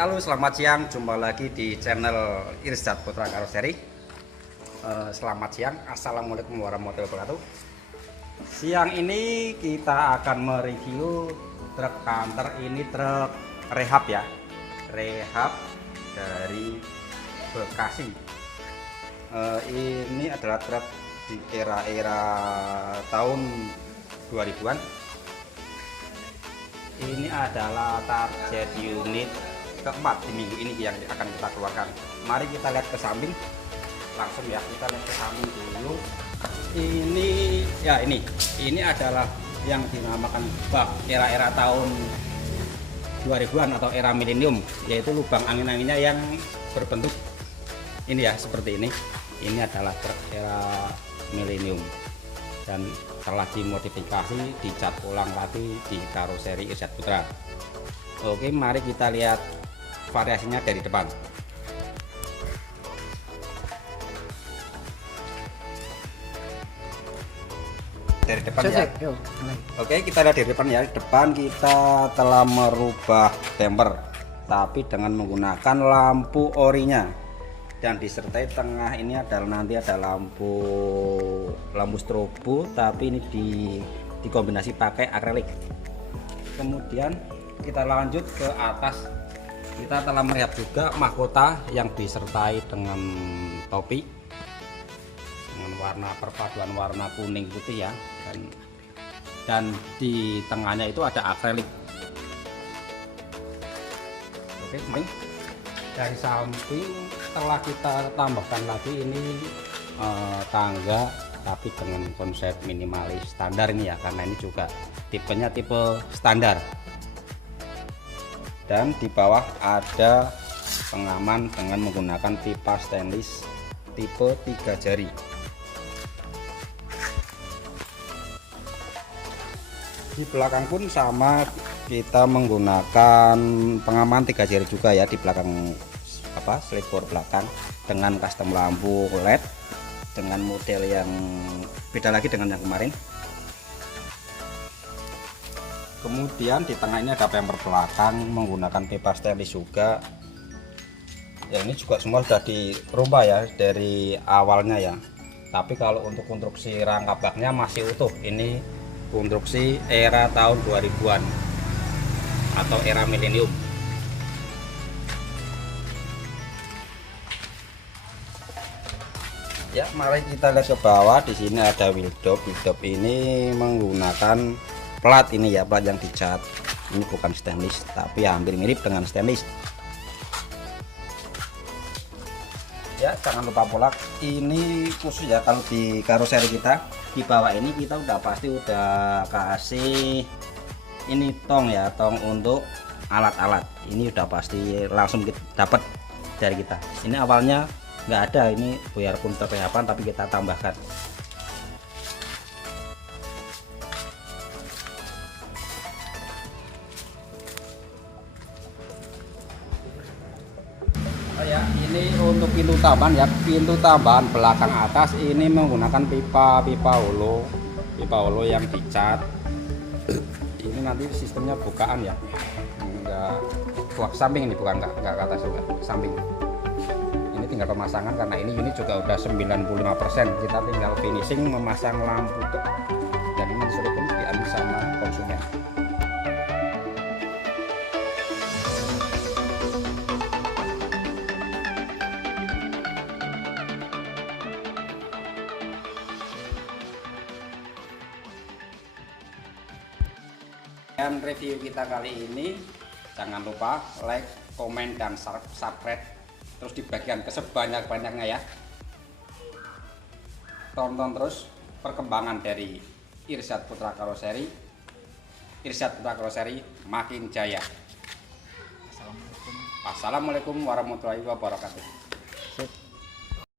halo, selamat siang. Jumpa lagi di channel Irsyad Putra Karoseri. Selamat siang, assalamualaikum warahmatullahi wabarakatuh. Siang ini kita akan mereview truk kantor. Ini truk rehab ya, rehab dari Bekasi. Ini adalah truk di era-era tahun 2000-an. Ini adalah target unit keempat di minggu ini yang akan kita keluarkan. Mari kita lihat ke samping langsung ya, kita lihat ke samping dulu. Ini adalah yang dinamakan bak era-era tahun 2000-an atau era milenium, yaitu lubang angin-anginnya yang berbentuk ini ya, seperti ini. Ini adalah truk era milenium dan telah dimodifikasi, dicat ulang lagi di karoseri Irsyad Putra. Oke, mari kita lihat variasinya dari depan. Dari depan ya. Oke, kita lihat dari depan ya. Depan kita telah merubah bumper, tapi dengan menggunakan lampu orinya. Dan disertai tengah ini adalah nanti ada lampu strobo, tapi ini dikombinasi pakai akrilik. Kemudian kita lanjut ke atas, kita telah melihat juga mahkota yang disertai dengan topi dengan warna perpaduan warna kuning putih ya, dan di tengahnya itu ada akrilik. Oke, main dari samping telah kita tambahkan lagi ini tangga, tapi dengan konsep minimalis standar ini ya, karena ini juga tipenya tipe standar. Dan di bawah ada pengaman dengan menggunakan pipa stainless tipe 3 jari. Di belakang pun sama, kita menggunakan pengaman 3 jari juga ya di belakang selipur belakang, dengan custom lampu LED dengan model yang beda lagi dengan yang kemarin. Kemudian di tengah ini ada bumper belakang menggunakan pipa stainless juga. Ya, ini juga semua sudah dirubah ya dari awalnya ya. Tapi kalau untuk konstruksi rangkap baknya masih utuh. Ini konstruksi era tahun 2000-an atau era milenium. Ya, mari kita lihat ke bawah. Di sini ada wheel dop. Wheel dop ini menggunakan plat ini ya, plat yang dicat. Ini bukan stainless, tapi hampir mirip dengan stainless. Ya, jangan lupa polak. Ini khusus ya kalau di karoseri kita. Di bawah ini kita udah pasti udah kasih ini tong ya, tong untuk alat-alat. Ini udah pasti langsung kita dapat dari kita. Ini awalnya nggak ada, ini biarpun terrehaban tapi kita tambahkan. Oh ya, ini untuk pintu tambahan ya, pintu tambahan belakang atas ini menggunakan pipa holo yang dicat. Ini nanti sistemnya bukaan ya, enggak buat samping, ini bukan enggak ke atas juga, samping. Tinggal pemasangan, karena ini unit juga udah 95%, kita tinggal finishing memasang lampu tuh, dan ini sudah pun diambil sama konsumen. Dan review kita kali ini, jangan lupa like, komen, dan subscribe, terus dibagikan ke sebanyak-banyaknya ya. Tonton terus perkembangan dari Irsyad Putra Karoseri. Irsyad Putra Karoseri makin jaya. Assalamualaikum warahmatullahi wabarakatuh.